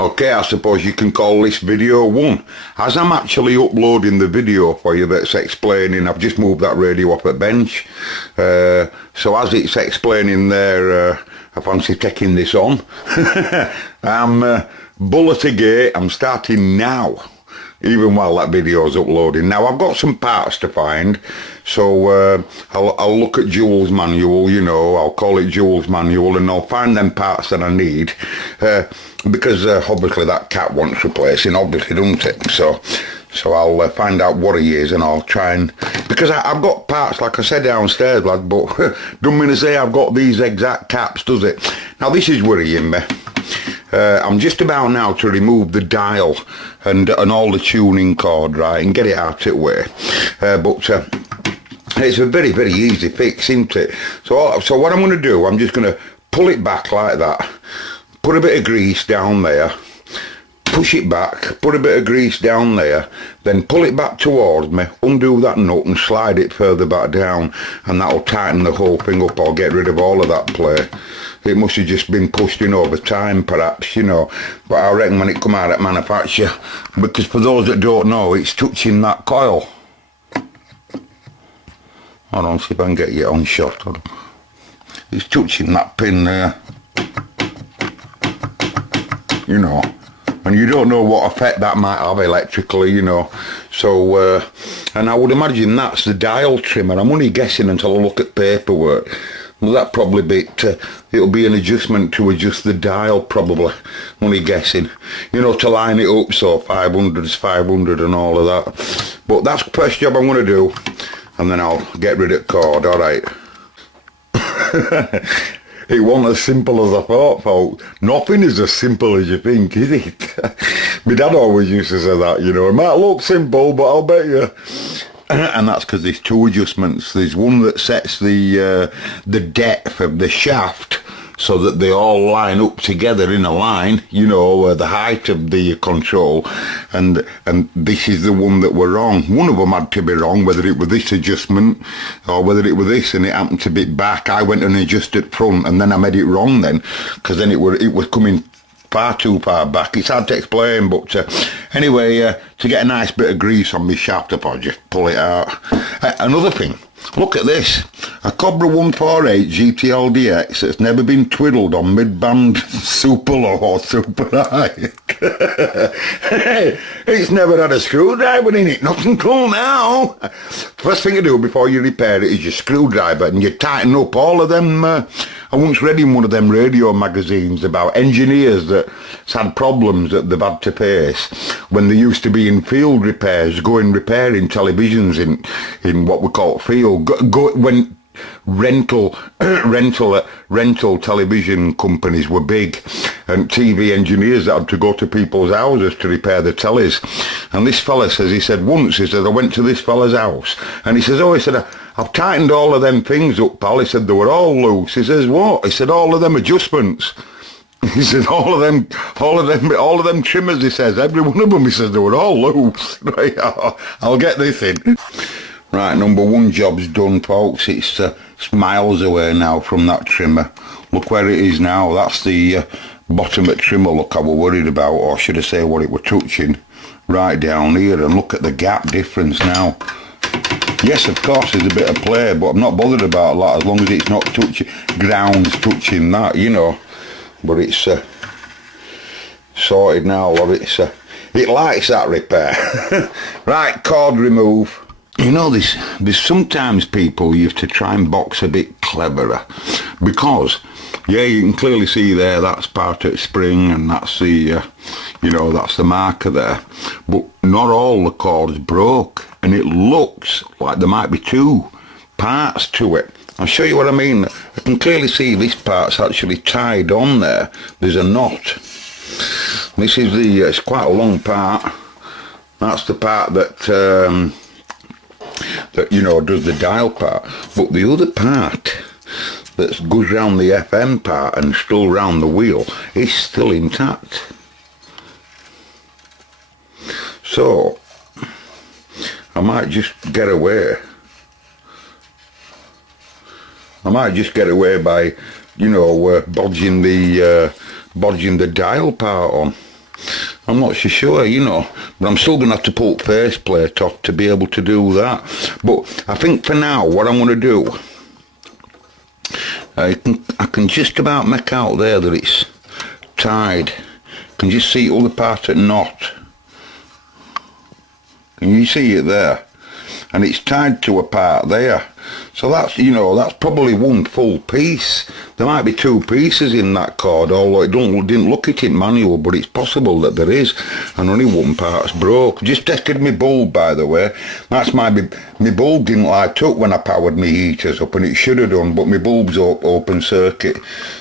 Okay, I suppose you can call this video 1. As I'm actually uploading the video for you that's explaining, I've just moved that radio up at bench. So as it's explaining there, I fancy taking this on. I'm bullet a gate, I'm starting now, even while that video's uploading. Now I've got some parts to find, so I'll look at Jules' manual, you know, I'll call it Jules' manual, and I'll find them parts that I need, because obviously that cat wants replacing, obviously, doesn't it? So I'll find out what he is, and I'll try and, because I've got parts, like I said, downstairs, lad, but don't mean to say I've got these exact caps, does it? Now this is worrying me. I'm just about now to remove the dial and all the tuning cord, right, and get it out of the way. But it's a very, very easy fix, isn't it? So what I'm going to do, I'm just going to pull it back like that, put a bit of grease down there, push it back, put a bit of grease down there, then pull it back towards me, undo that nut and slide it further back down, and that'll tighten the whole thing up or get rid of all of that play. It must have just been pushed in over time, perhaps, you know, but I reckon when it come out at manufacture, because for those that don't know, it's touching that coil. Hold on, see if I can get you on shot. It's touching that pin there, you know, and you don't know what effect that might have electrically, you know. So, and I would imagine that's the dial trimmer. I'm only guessing until I look at paperwork. Well, that probably be it'll be an adjustment to adjust the dial, probably. Only guessing, you know, to line it up so 500 is 500 and all of that. But that's the first job I'm going to do, and then I'll get rid of the cord. All right. It wasn't as simple as I thought, folks. Nothing is as simple as you think, is it? My dad always used to say that, you know. It might look simple, but I'll bet you. And that's because there's two adjustments. There's one that sets the depth of the shaft so that they all line up together in a line, you know, the height of the control, and this is the one that were wrong. One of them had to be wrong, whether it was this adjustment or whether it was this, and it happened to be back. I went and adjusted front, and then I made it wrong then, because then it was coming far too far back. It's hard to explain, but anyway, to get a nice bit of grease on my shaft up, I'll just pull it out. Another thing, look at this, a Cobra 148 GTL DX that's never been twiddled on mid-band super low or super high. It's never had a screwdriver in it, nothing cool now. First thing you do before you repair it is your screwdriver, and you tighten up all of them. I once read in one of them radio magazines about engineers that's had problems that they've had to face when they used to be in field repairs, going repairing televisions in what we call field, when rental television companies were big, and TV engineers that had to go to people's houses to repair the tellies. And this fella says, he said once, he said, I went to this fella's house, and he says, oh, he said, I've tightened all of them things up, pal. He said, they were all loose. He says, what? He said, all of them adjustments. He said, all of them trimmers, he says, every one of them, he says, they were all loose. Right, I'll get this in. Right, number one job's done, folks. It's miles away now from that trimmer. Look where it is now. That's the bottom of trimmer, look, I was worried about, or should I say what it was touching, right down here, and look at the gap difference now. Yes, of course, there's a bit of play, but I'm not bothered about that as long as it's not touching, ground's touching that, you know. But it's sorted now, love. It likes that repair. Right, cord remove. You know, there's sometimes people you have to try and box a bit cleverer, because, yeah, you can clearly see there, that's part of the spring, and that's the, you know, that's the marker there. But not all the cords broke, and it looks like there might be two parts to it. I'll show you what I mean. I can clearly see this part's actually tied on there. There's a knot. This is the, it's quite a long part. That's the part that, that, you know, does the dial part. But the other part that goes round the FM part and still round the wheel is still intact. So I might just get away. I might just get away by, you know, bodging the dial part on. I'm not so sure, you know, but I'm still going to have to pull faceplate off to be able to do that. But I think for now, what I'm going to do, I can just about make out there that it's tied. Can you see all the part at knot? Can you see it there? And it's tied to a part there. So that's, you know, that's probably one full piece. There might be two pieces in that cord, although it didn't look at it manual, but it's possible that there is, and only one part's broke. Just tested my bulb, by the way. That's my bulb didn't light up when I powered my heaters up, and it should have done, but my bulb's open circuit,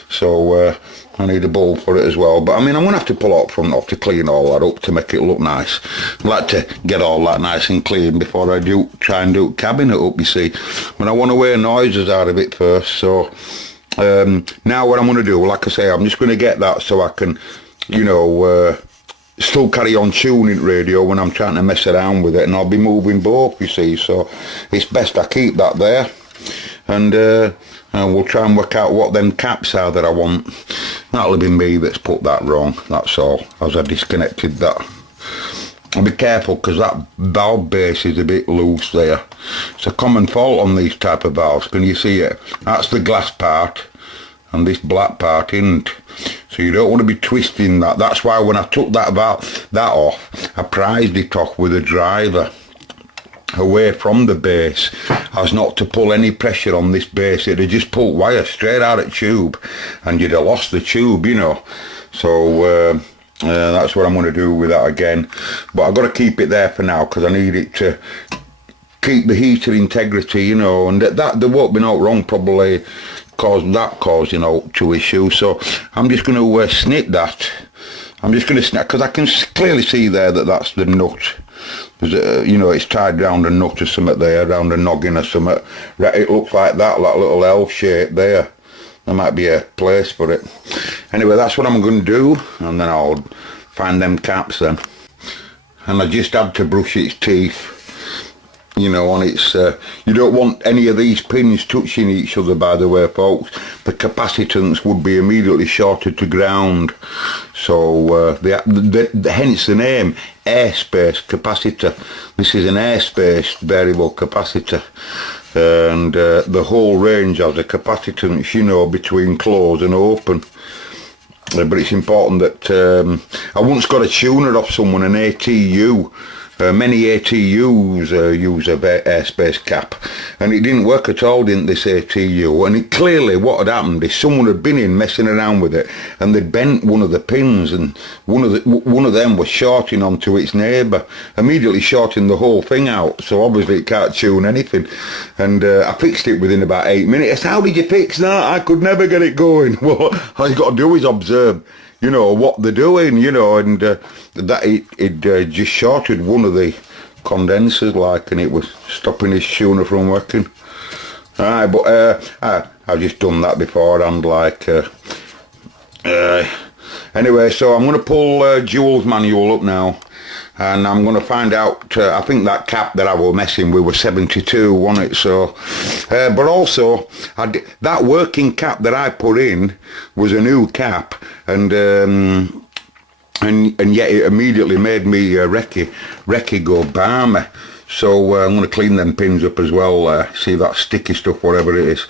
so I need a bulb for it as well. But I mean, I'm going to have to pull out front off to clean all that up to make it look nice. I'd like to get all that nice and clean before I try and do cabinet up, you see. But I want to wear noises out of it first. So now what I'm going to do, like I say, I'm just going to get that so I can, you know, still carry on tuning radio when I'm trying to mess around with it, and I'll be moving both, you see. So it's best I keep that there, and we'll try and work out what them caps are that I want. That'll be me that's put that wrong, that's all, as I disconnected that. I'll be careful because that valve base is a bit loose there. It's a common fault on these type of valves. Can you see it? That's the glass part, and this black part isn't. So you don't want to be twisting that. That's why when I took that off, I prized it off with a driver away from the base, as not to pull any pressure on this base. It'd have just pulled wire straight out of tube, and you'd have lost the tube, you know. So that's what I'm going to do with that again. But I've got to keep it there for now because I need it to keep the heater integrity, you know. And that there won't be no wrong probably causing out two issues. So I'm just going to snip that. I'm just going to snip, because I can clearly see there that that's the nut. You know, it's tied round a nut or something there, round a noggin or something. It looks like that little L shape there. There might be a place for it. Anyway, that's what I'm going to do, and then I'll find them caps then. And I just had to brush its teeth, you know, on its... you don't want any of these pins touching each other, by the way, folks. The capacitance would be immediately shorted to ground. So hence the name, airspace capacitor. This is an airspace variable capacitor. And the whole range has a capacitance, you know, between closed and open. But it's important that I once got a tuner off someone, an ATU. Many ATUs use a airspace cap, and it didn't work at all, didn't this ATU? And it clearly, what had happened is someone had been in messing around with it, and they'd bent one of the pins, and one of them was shorting onto its neighbour, immediately shorting the whole thing out. So obviously it can't tune anything. And I fixed it within about 8 minutes. How did you fix that? I could never get it going. Well, all you got to do is observe, you know, what they're doing, you know, and that it just shorted one of the condensers, like, and it was stopping his tuner from working. Aye, but I've just done that beforehand, like. Anyway, so I'm going to pull Jules' manual up now, and I'm going to find out, I think that cap that I was messing with was 72, wasn't it? So, but also, that working cap that I put in was a new cap, and yet it immediately made me recce go balmy. So I'm going to clean them pins up as well, see that sticky stuff, whatever it is.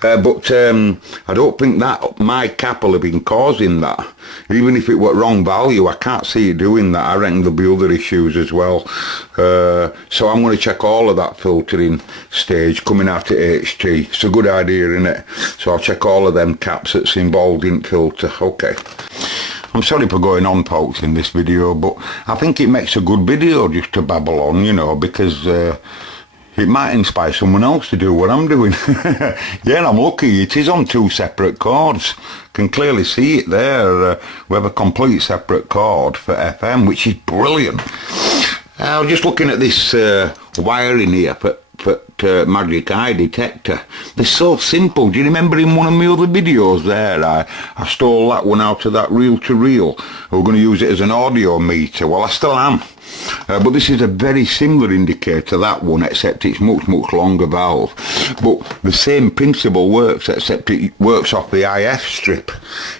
But I don't think that my cap will have been causing that. Even if it were wrong value, I can't see it doing that. I reckon there'll be other issues as well. So I'm going to check all of that filtering stage coming out of HT. It's a good idea, isn't it? So I'll check all of them caps that's involved in filter. Okay. I'm sorry for going on, folks, in this video, but I think it makes a good video just to babble on, you know, because it might inspire someone else to do what I'm doing. Yeah, and I'm lucky. It is on 2 separate cords. Can clearly see it there. We have a complete separate cord for FM, which is brilliant. I was just looking at this wiring here for Magic Eye detector. They're so simple. Do you remember in one of my other videos there, I stole that one out of that reel-to-reel. We're going to use it as an audio meter. Well, I still am. But this is a very similar indicator, that one, except it's much longer valve. But the same principle works, except it works off the IF strip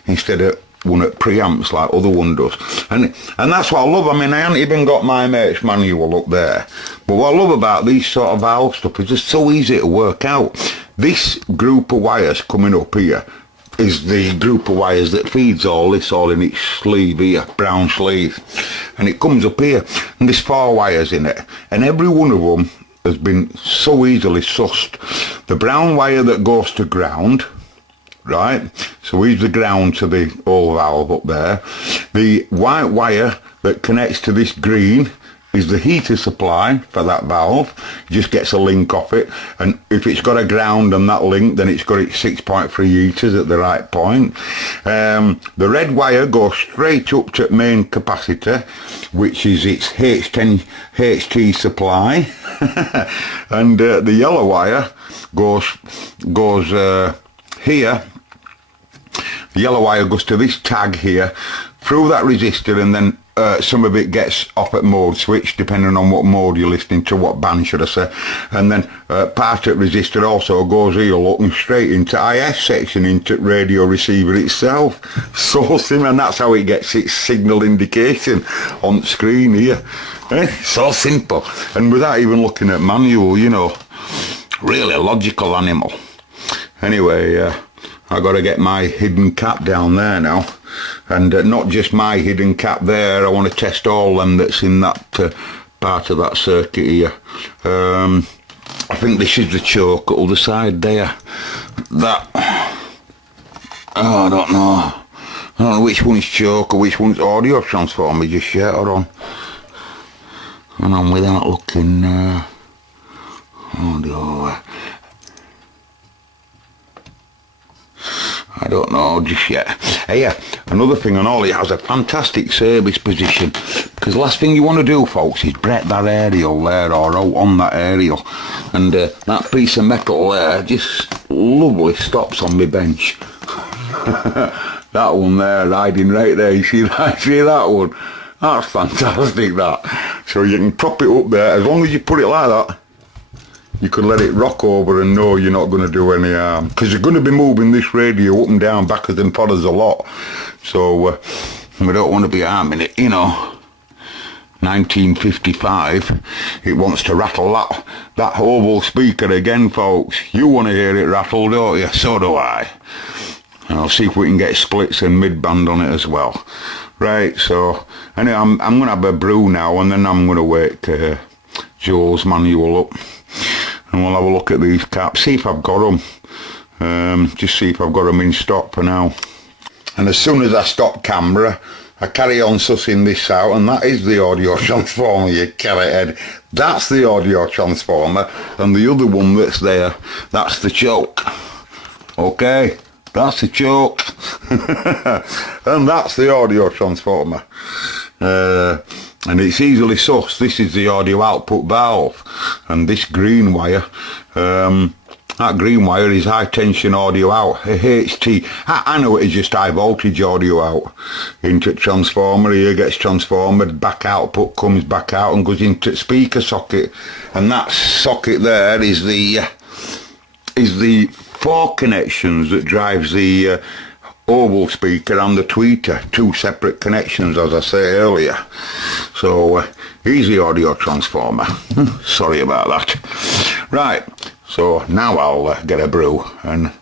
instead of one at preamps like other one does. And that's what I love. I mean, I haven't even got my mate's manual up there. But what I love about these sort of valve stuff is it's so easy to work out. This group of wires coming up here is the group of wires that feeds all this all in its sleeve here, brown sleeve. And it comes up here, and there's 4 wires in it. And every one of them has been so easily sussed. The brown wire that goes to ground, right? So here's the ground to the old valve up there. The white wire that connects to this green is the heater supply for that valve. It just gets a link off it, and if it's got a ground on that link, then it's got its 6.3 heaters at the right point. The red wire goes straight up to main capacitor, which is its H10 HT supply. And the yellow wire goes here. The yellow wire goes to this tag here, through that resistor, and then some of it gets off at mode switch, depending on what mode you're listening to, what band should I say. And then part of resistor also goes here, looking straight into IF section, into radio receiver itself. So simple, and that's how it gets its signal indication on the screen here. So simple, and without even looking at manual, you know, really logical animal. Anyway, I got to get my hidden cap down there now, and not just my hidden cap there. I want to test all them that's in that part of that circuit here. I think this is the choke at the other side there. That, oh, I don't know which one's choke or which one's audio transformer just yet. Hold on without looking. Audio. I don't know just yet. Hey, yeah, another thing on all, it has a fantastic service position, because the last thing you want to do, folks, is break that aerial there, or out on that aerial, and that piece of metal there just lovely stops on my bench. That one there, riding right there, you see that one? That's fantastic, that. So you can prop it up there, as long as you put it like that, you can let it rock over and know you're not going to do any harm, because you're going to be moving this radio up and down, backwards and forwards a lot, so we don't want to be harming it, you know. 1955, it wants to rattle that oval speaker again, folks. You want to hear it rattle, don't you? So do I. And I'll see if we can get splits and mid-band on it as well. Right, so anyway, I'm going to have a brew now, and then I'm going to wake Joel's manual up, and we'll have a look at these caps, see if I've got them, just see if I've got them in stock for now. And as soon as I stop camera, I carry on sussing this out, and that is the audio transformer, you carrot head. That's the audio transformer, and the other one that's there, that's the choke. Okay, that's the choke. And that's the audio transformer. And it's easily sussed. This is the audio output valve, and this green wire, that green wire is high tension audio out, HT. I know it is just high voltage audio out into transformer. Here gets transformed, back output comes back out and goes into speaker socket, and that socket there is the 4 connections that drives the oval speaker and the tweeter, 2 separate connections, as I say earlier. So here's the audio transformer. Sorry about that. Right, so now I'll get a brew and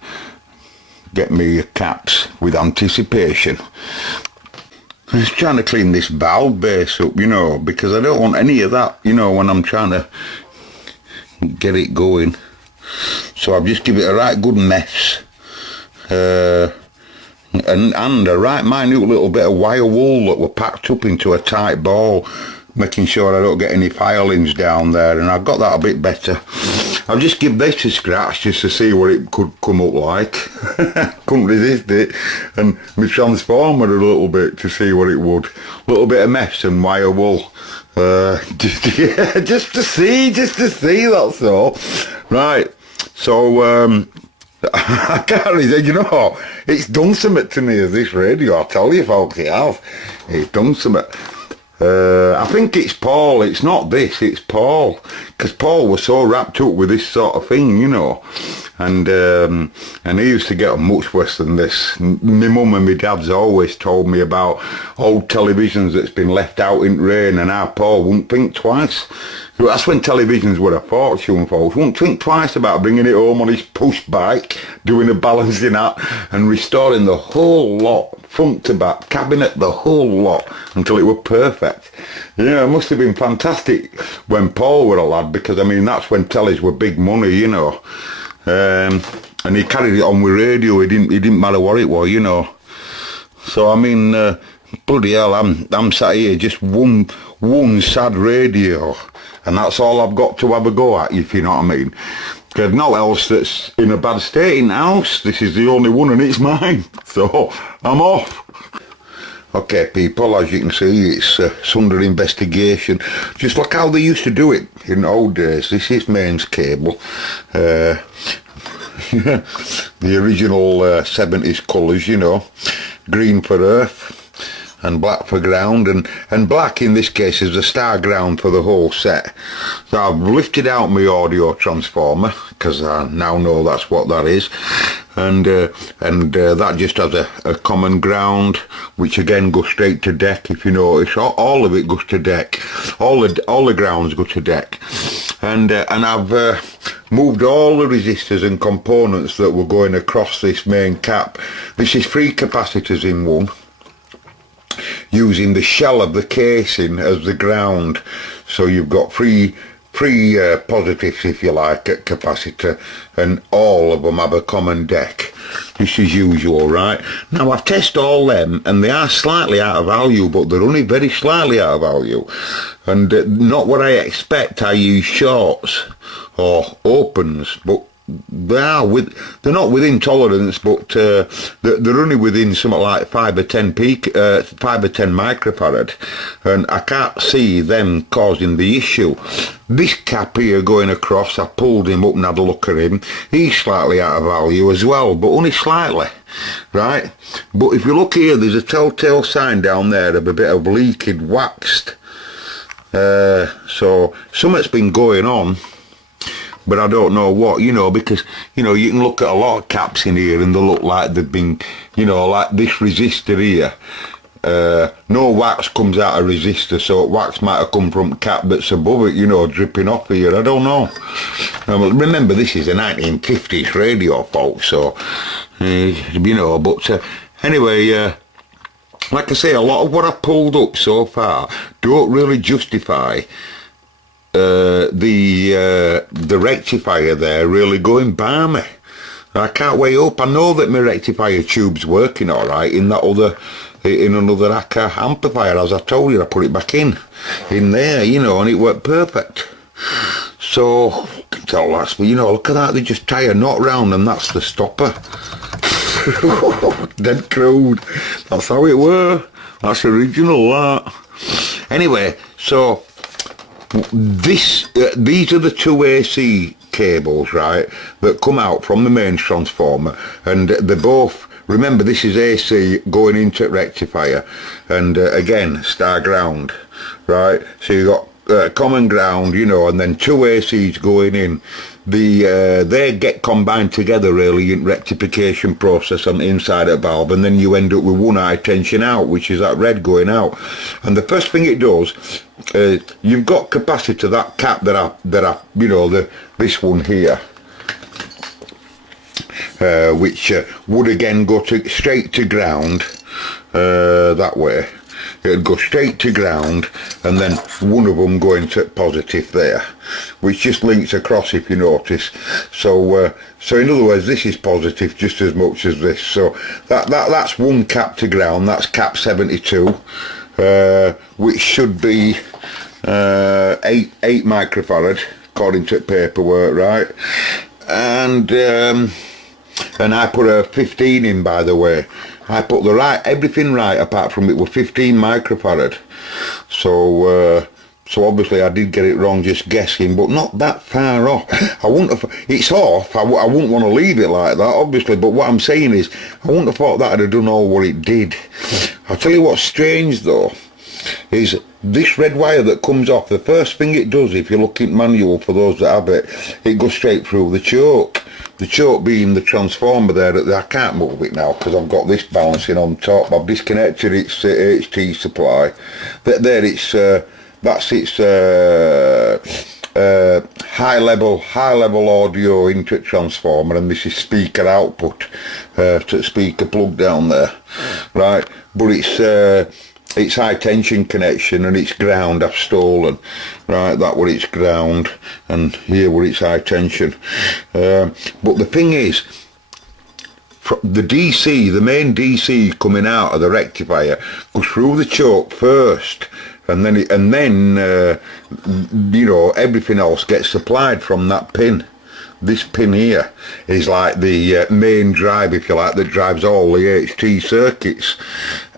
get me caps with anticipation. I'm just trying to clean this valve base up, you know, because I don't want any of that, you know, when I'm trying to get it going. So I've just give it a right good mess. And a right minute little bit of wire wool that were packed up into a tight ball, making sure I don't get any filings down there, and I've got that a bit better. I'll just give this a scratch just to see what it could come up like. Couldn't resist it, and my transformer a little bit to see what it would. A little bit of mess and wire wool, just to see, that's all. Right, so I can't resist, you know, it's done something to me as this radio, I tell you folks, it has. It's done something. I think it's Paul, it's not this, it's Paul, because Paul was so wrapped up with this sort of thing, you know, and he used to get on much worse than this. My mum and my dad's always told me about old televisions that's been left out in rain, and our Paul wouldn't think twice. That's when televisions were a fortune, folks. Wouldn't think twice about bringing it home on his push bike, doing a balancing act, and restoring the whole lot, front to back, cabinet, the whole lot, until it were perfect. Yeah, it must have been fantastic when Paul were a lad, because, I mean, that's when tellies were big money, you know. And he carried it on with radio. It didn't matter what it was, you know. So, I mean, bloody hell, I'm sat here just one sad radio, and that's all I've got to have a go at, if you know what I mean. There's no else that's in a bad state in the house. This is the only one, and it's mine. So I'm off. Okay, people, as you can see, it's under investigation. Just like how they used to do it in the old days. This is mains cable. The original 70s colours, you know. Green for earth and black for ground, and black in this case is the star ground for the whole set. So I've lifted out my audio transformer, because I now know that's what that is, and that just has a common ground, which again goes straight to deck. If you notice, all of it goes to deck, all the grounds go to deck, and I've moved all the resistors and components that were going across this main cap. This is 3 capacitors in one, using the shell of the casing as the ground. So you've got three positives, if you like, at capacitor, and all of them have a common deck. This is usual, right? Now I've tested all them, and they are slightly out of value, but they're only very slightly out of value, and not what I expect. I use shorts or opens, but they're not within tolerance, but they're only within something like 5 or 10 microfarad, and I can't see them causing the issue. This cap here going across, I pulled him up and had a look at him. He's slightly out of value as well, but only slightly, right? But if you look here, there's a telltale sign down there of a bit of leaked waxed. So something's been going on, but I don't know what, you know, because, you know, you can look at a lot of caps in here and they look like they've been, you know, like this resistor here. No wax comes out of resistor, so wax might have come from cap that's above it, you know, dripping off here. I don't know. Remember, this is a 1950s radio, folks, so, you know, but anyway, like I say, a lot of what I've pulled up so far don't really justify the rectifier there really going balmy. I can't weigh up. I know that my rectifier tube's working all right in another Decca amplifier. As I told you, I put it back in there, you know, and it worked perfect. So I can tell that's, you know, look at that. They just tie a knot round, and that's the stopper. Dead crude. That's how it were. That's original, that. Anyway, so these are the 2 AC cables, right, that come out from the mains transformer, and they're both, remember, this is AC going into rectifier, and again, star ground, right? So you got common ground, you know, and then 2 ACs going in. They get combined together really in rectification process on the inside of the valve, and then you end up with 1 high tension out, which is that red going out. And the first thing it does, you've got capacitor, that cap that I you know, this one here, which would again go straight to ground, that way. It'd go straight to ground, and then one of them going to positive there, which just links across, if you notice. So so in other words, this is positive just as much as this. So that's one cap to ground. That's cap 72, which should be 8 microfarad according to paperwork, right? And I put a 15 in, by the way. I put everything right apart from it was 15 microfarad. So so obviously I did get it wrong just guessing, but not that far off. I wouldn't have, it's off, I wouldn't want to leave it like that, obviously, but what I'm saying is, I wouldn't have thought that I'd have done all what it did. I'll tell you what's strange though, is this red wire that comes off. The first thing it does, if you look in manual for those that have it, it goes straight through the choke. The choke being the transformer there. I can't move it now because I've got this balancing on top. I've disconnected its HT supply. There it's that's its high level audio input transformer, and this is speaker output to speaker plug down there, right? But it's high tension connection, and it's ground I've stolen, right? That where it's ground, and here where it's high tension. But the thing is, the DC, the main DC coming out of the rectifier goes through the choke first, and then you know, everything else gets supplied from that pin. This pin here is like the main drive, if you like, that drives all the HT circuits.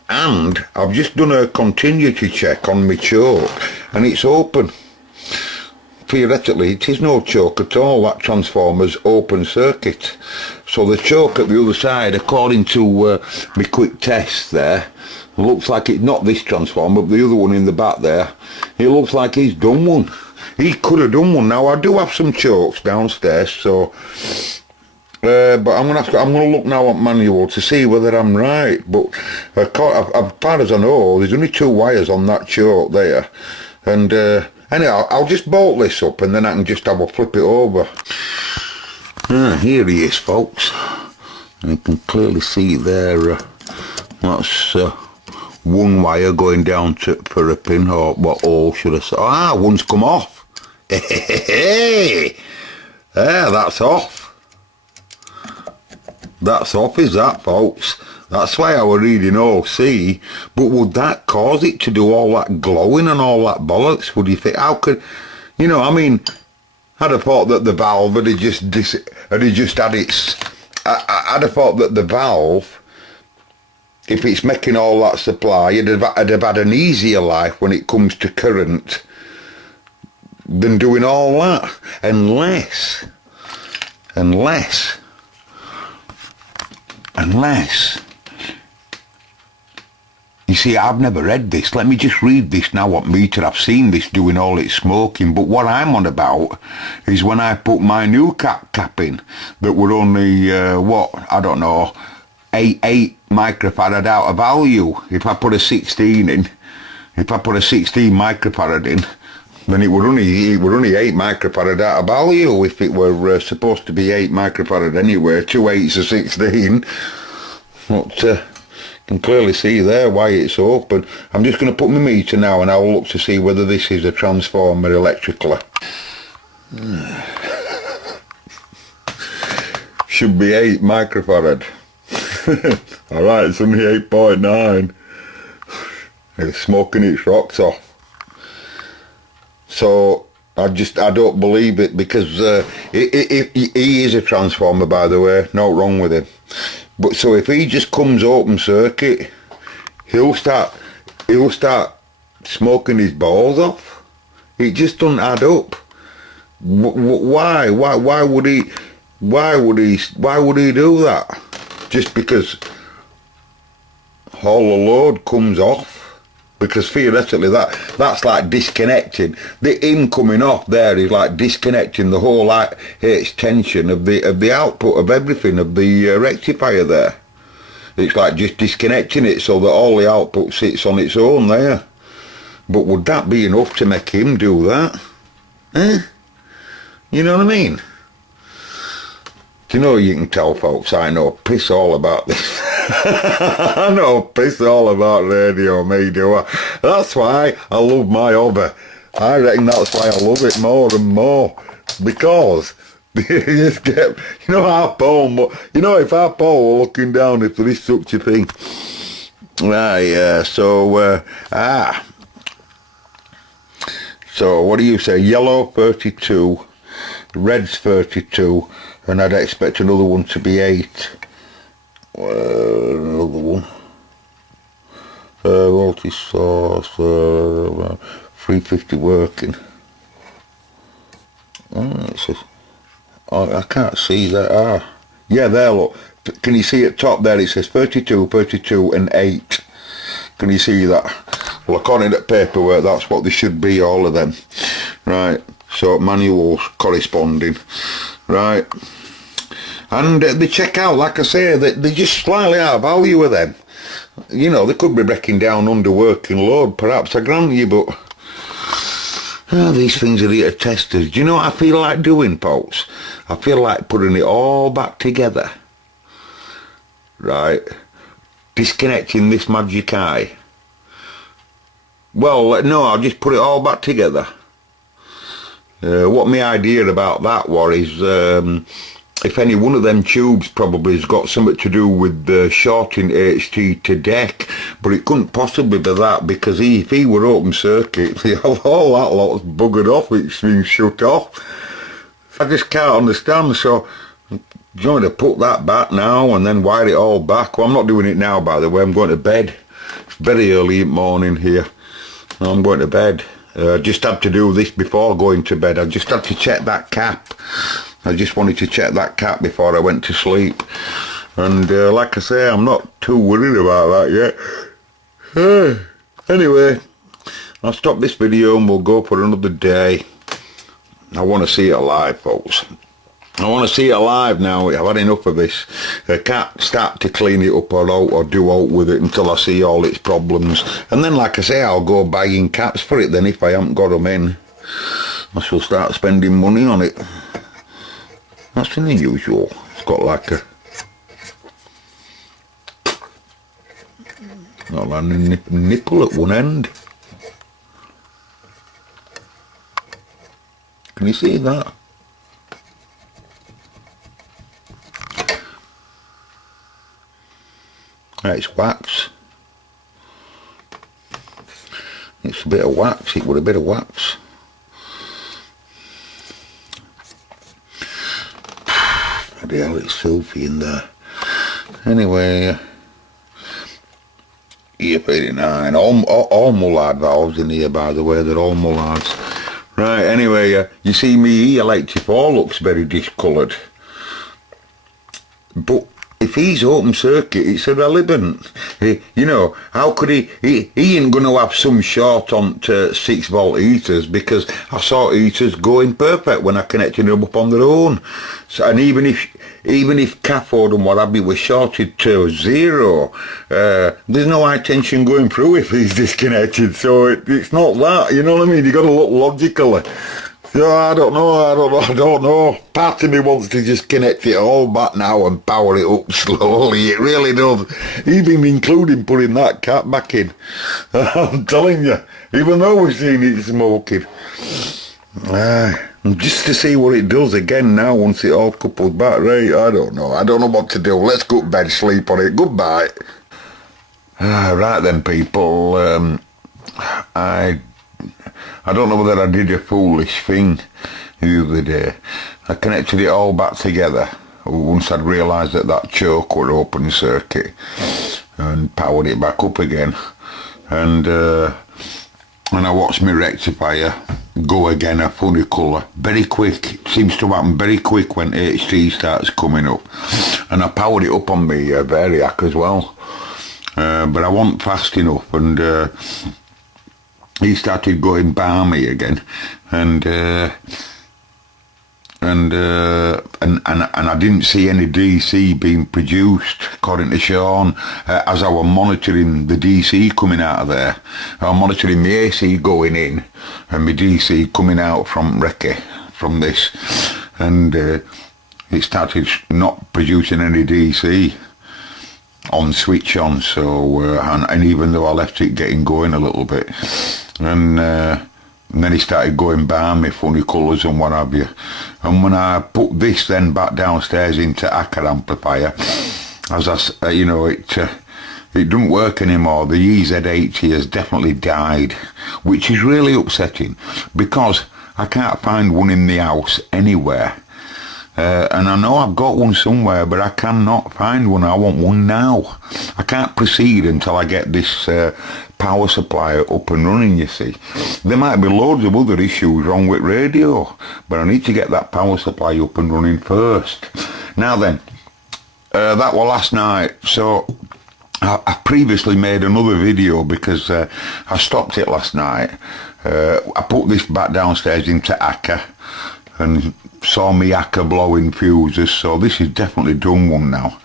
And I've just done a continuity check on my choke, and it's open. Theoretically, it is no choke at all. That transformer's open circuit. So the choke at the other side, according to my quick test there, looks like it's not this transformer, but the other one in the back there. It looks like he's done one. He could have done one. Now I do have some chokes downstairs, so. But I'm gonna look now at manual to see whether I'm right. But as far as I know, there's only 2 wires on that choke there, and anyhow, I'll just bolt this up, and then I can just have a flip it over. Here he is, folks. You can clearly see there. That's 1 wire going down for a pin, or what hole should I say? One's come off. Hey, that's off. That's off, is that, folks? That's why I was reading OC, but would that cause it to do all that glowing and all that bollocks? Would you think, how could, you know, I mean, I'd have thought that the valve had just had its, I'd have thought that the valve, if it's making all that supply, it'd have had an easier life when it comes to current than doing all that, unless, you see, I've never read this. Let me just read this now, what meter. I've seen this doing all its smoking, but what I'm on about is when I put my new cap in, that were only, I don't know, 8 microfarad out of value. If I put a 16 in, if I put a 16 microfarad in, then it were only 8 microfarad out of value. If it were supposed to be 8 microfarad anyway, 2 8s are 16. But you can clearly see there why it's open. I'm just going to put my meter now, and I'll look to see whether this is a transformer electrically. Should be 8 microfarad. Alright, it's only 8.9. It's smoking its rocks off. So I don't believe it, because he is a transformer, by the way, no wrong with him. But so if he just comes open circuit, he'll start smoking his balls off. It just doesn't add up. Why would he do that? Just because all the load comes off? Because theoretically that's like disconnecting. The in coming off there is like disconnecting the whole like H tension of the output of everything of the rectifier there. It's like just disconnecting it so that all the output sits on its own there. But would that be enough to make him do that? You know what I mean? Do you know, you can tell, folks, I know piss all about this. I know piss all about radio, me do I. That's why I love my hobby. I reckon that's why I love it more and more. Because you just get, you know, our Paul, you know, if our Paul were looking down, if there is such a thing. Right, so what do you say? Yellow 32, red's 32, and I'd expect another one to be 8. Another one. Voltage source, 350 working. It says, I can't see that. Yeah, there, look. Can you see at top there? It says 32, 32 and 8. Can you see that? Well, according to paperwork, that's what they should be, all of them. Right, so manuals corresponding. Right. And they check out, like I say, they just slightly out of value of them. You know, they could be breaking down under working load, perhaps, I grant you, but these things are here to test us. Do you know what I feel like doing, folks? I feel like putting it all back together. Right. Disconnecting this magic eye. Well, no, I'll just put it all back together. What my idea about that was is, if any one of them tubes probably has got something to do with shorting HT to Decca, but it couldn't possibly be that, because if he were open circuit, all that lot's buggered off, it's been shut off. I just can't understand, so do you want me to put that back now and then wire it all back? Well, I'm not doing it now, by the way, I'm going to bed. It's very early in the morning here. I'm going to bed. I just had to do this before going to bed. I just had to check that cap. I just wanted to check that cap before I went to sleep. And like I say, I'm not too worried about that yet. Anyway, I'll stop this video and we'll go for another day. I want to see it alive, folks. I want to see it alive now. I've had enough of this. I can't start to clean it up or do out with it until I see all its problems. And then, like I say, I'll go buying caps for it then if I haven't got them in. I shall start spending money on it. That's unusual. It's got like a nipple at one end. Can you see that? It's wax. It's a bit of wax. It was a bit of wax. Bloody hell, it's filthy in there. Anyway, E39. All mullard valves in here, by the way. They're all mullards. Right, anyway, you see me E84 looks very discoloured. But if he's open circuit, it's irrelevant. You know, how could he ain't going to have some short on to 6 volt heaters, because I saw heaters going perfect when I connected them up on their own. So, and even if cathode and what have you was shorted to 0, there's no high tension going through if he's disconnected. So it's not that, you know what I mean? You got to look logically. Yeah, I don't know. Part of me wants to just connect it all back now and power it up slowly. It really does. Even including putting that cap back in. I'm telling you, even though we've seen it smoking. Just to see what it does again now once it all couples back. Right, I don't know. I don't know what to do. Let's go to bed, sleep on it. Goodbye. Right then, people. I don't know whether I did a foolish thing the other day. I connected it all back together once I'd realised that choke were open circuit, and powered it back up again. And I watched my rectifier go again, a funny colour, very quick. It seems to happen very quick when HT starts coming up. And I powered it up on my variac as well, but I wasn't fast enough, and he started going balmy again, and I didn't see any DC being produced, according to Sean, as I was monitoring the DC coming out of there. I was monitoring my AC going in and my DC coming out from Recce, from this, and it started not producing any DC on switch on. So and even though I left it getting going a little bit, and then he started going balmy, funny colours and what have you. And when I put this then back downstairs into Acker amplifier, as I, you know, it doesn't work anymore. The EZ80 has definitely died, which is really upsetting, because I can't find one in the house anywhere. And I know I've got one somewhere, but I cannot find one. I want one now. I can't proceed until I get this power supply up and running, you see. There might be loads of other issues wrong with radio, but I need to get that power supply up and running first. Now then, that was last night. So I previously made another video because I stopped it last night. I put this back downstairs into Decca and saw me Decca blowing fuses, so this is definitely done one now.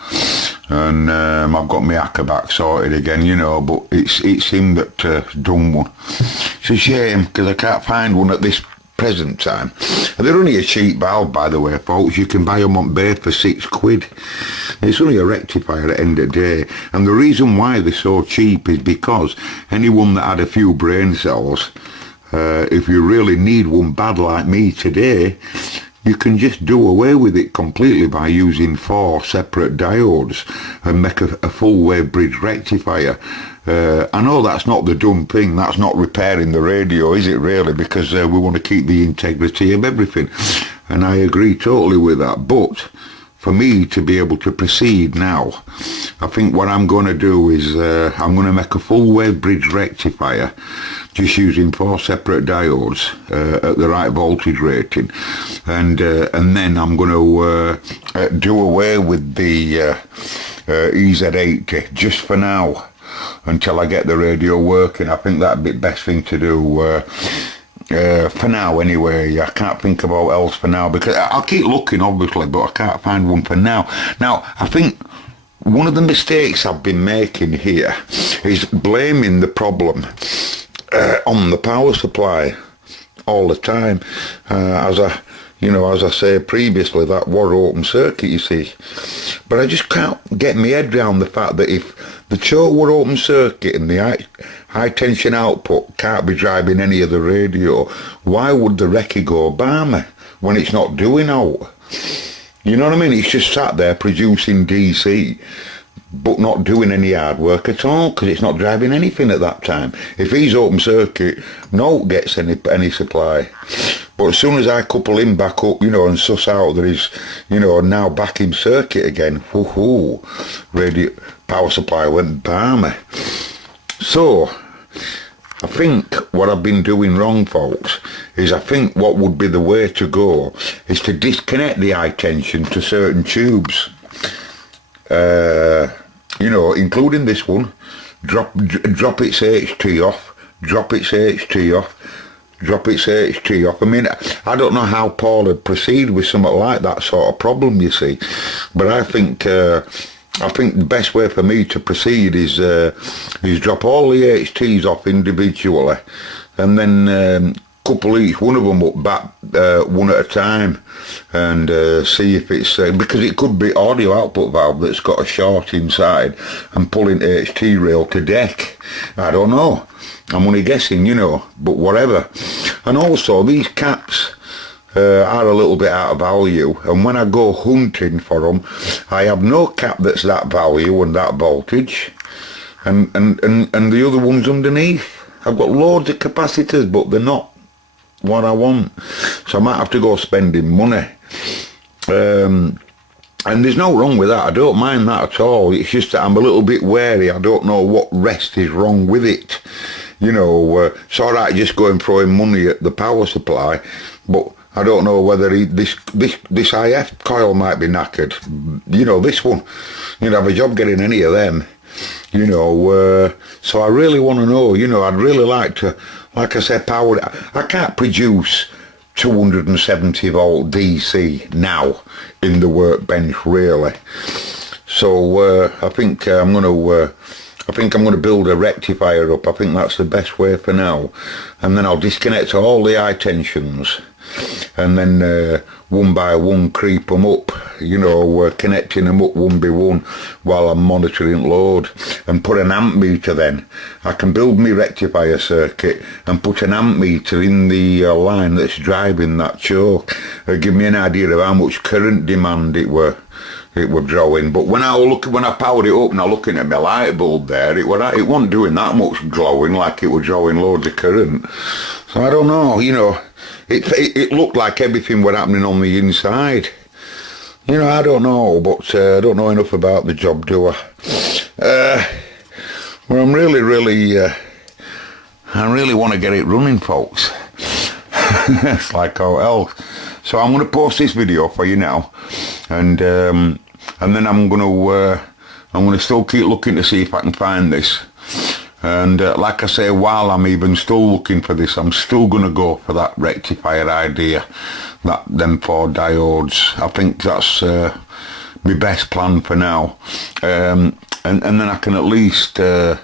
And I've got my Decca back sorted again, you know, but it's him that done one. It's a shame because I can't find one at this present time. And they're only a cheap valve, by the way, folks. You can buy them on Bay for £6. It's only a rectifier at the end of the day. And the reason why they're so cheap is because anyone that had a few brain cells, if you really need one bad like me today, you can just do away with it completely by using 4 separate diodes and make a full wave bridge rectifier. I know that's not the done thing, that's not repairing the radio, is it really? Because we want to keep the integrity of everything. And I agree totally with that. But for me to be able to proceed now, I think what I'm going to do is I'm going to make a full wave bridge rectifier just using 4 separate diodes at the right voltage rating, and then I'm going to do away with the EZ80 just for now until I get the radio working. I think that'd be the best thing to do for now anyway. I can't think of what else for now because I'll keep looking obviously, but I can't find one for now. Now I think one of the mistakes I've been making here is blaming the problem on the power supply all the time. As I say previously, that was open circuit, you see. But I just can't get my head around the fact that if the choke were open circuit and the high tension output can't be driving any of the radio, why would the recce go balmy when it's not doing out? You know what I mean? It's just sat there producing DC, but not doing any hard work at all because it's not driving anything at that time. If he's open circuit, no gets any supply. But as soon as I couple him back up, you know, and suss out that he's, you know, now back in circuit again, woohoo, radio power supply went balmy. So I think what I've been doing wrong, folks, is I think what would be the way to go is to disconnect the high tension to certain tubes. You know, including this one, drop its HT off, drop its HT off, drop its HT off. I mean, I don't know how Paul would proceed with something like that sort of problem, you see. But I think the best way for me to proceed is drop all the HTs off individually, and then couple each one of them up back one at a time, and see if it's because it could be audio output valve that's got a short inside and pulling HT rail to deck. I don't know, I'm only guessing, you know, but whatever. And also these caps are a little bit out of value, and when I go hunting for them I have no cap that's that value and that voltage, and the other ones underneath. I've got loads of capacitors but they're not what I want, so I might have to go spending money. And there's no wrong with that, I don't mind that at all. It's just that I'm a little bit wary. I don't know what rest is wrong with it. You know, it's alright just going throwing money at the power supply, but I don't know whether this IF coil might be knackered. You know, this one, you'd have a job getting any of them. You know, so I really want to know, you know, I'd really like to, like I said, power. I can't produce 270 volt DC now in the workbench, really. So I think I'm going to build a rectifier up. I think that's the best way for now, and then I'll disconnect all the high tensions, and then one by one creep them up, you know, connecting them up one by one while I'm monitoring load, and put an amp meter. Then I can build me rectifier circuit and put an amp meter in the line that's driving that choke. Give me an idea of how much current demand it were drawing. But when I powered it up and I looking at my light bulb there, it wasn't doing that much glowing like it was drawing loads of current. So I don't know, you know, it looked like everything were happening on the inside. You know, I don't know, but I don't know enough about the job, do I? Well, I really want to get it running, folks. It's like how else. So I'm going to post this video for you now, and then I'm going to I'm going to still keep looking to see if I can find this. And like I say, while I'm even still looking for this, I'm still going to go for that rectifier idea, them 4 diodes. I think that's my best plan for now. And then I can at least, I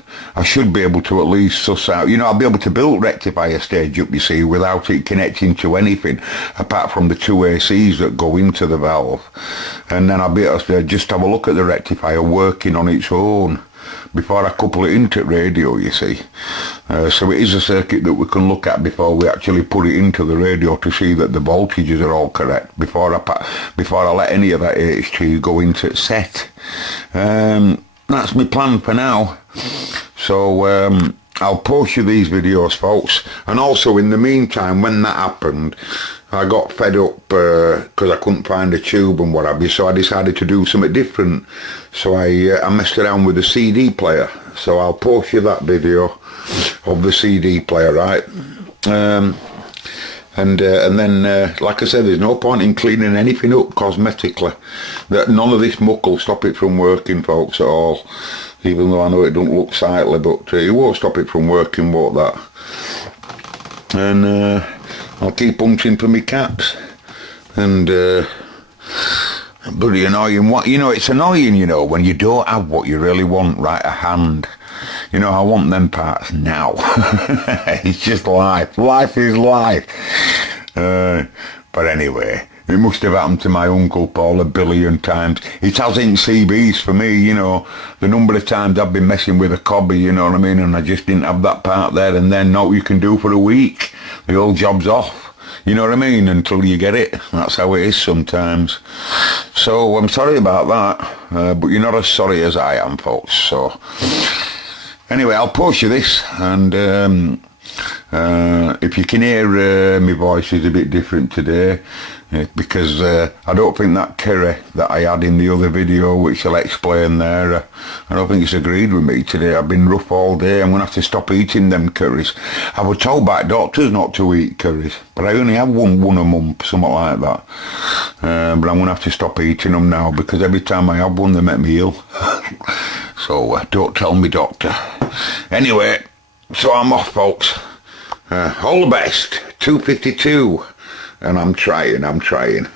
should be able to at least suss out, you know, I'll be able to build rectifier stage up, you see, without it connecting to anything apart from the 2 ACs that go into the valve. And then I'll be able to just have a look at the rectifier working on its own before I couple it into radio, you see. So it is a circuit that we can look at before we actually put it into the radio to see that the voltages are all correct before I let any of that HT go into set. That's my plan for now. So I'll post you these videos, folks. And also in the meantime, when that happened, I got fed up because I couldn't find a tube and what have you, so I decided to do something different. So I messed around with the CD player. So I'll post you that video of the CD player, right? And then, like I said, there's no point in cleaning anything up cosmetically. None of this muck will stop it from working, folks, at all. Even though I know it don't look sightly, but it won't stop it from working, won't that? And I'll keep hunting for my caps. And bloody annoying. You know, it's annoying, you know, when you don't have what you really want right at hand. You know, I want them parts now. It's just life. Life is life. But anyway, it must have happened to my Uncle Paul a billion times. It hasn't CBs for me, you know. The number of times I've been messing with a cobby, you know what I mean, and I just didn't have that part there, and then not what you can do for a week. The whole job's off. You know what I mean? Until you get it. That's how it is sometimes. So I'm sorry about that. But you're not as sorry as I am, folks. So anyway, I'll post you this. And if you can hear my voice is a bit different today. Because I don't think that curry that I had in the other video, which I'll explain there, I don't think it's agreed with me today. I've been rough all day. I'm going to have to stop eating them curries. I was told by doctors not to eat curries, but I only have one a month, something like that. But I'm going to have to stop eating them now, because every time I have one, they make me ill. So don't tell me, doctor. Anyway, so I'm off, folks. All the best. 2:52. And I'm trying. I'm trying.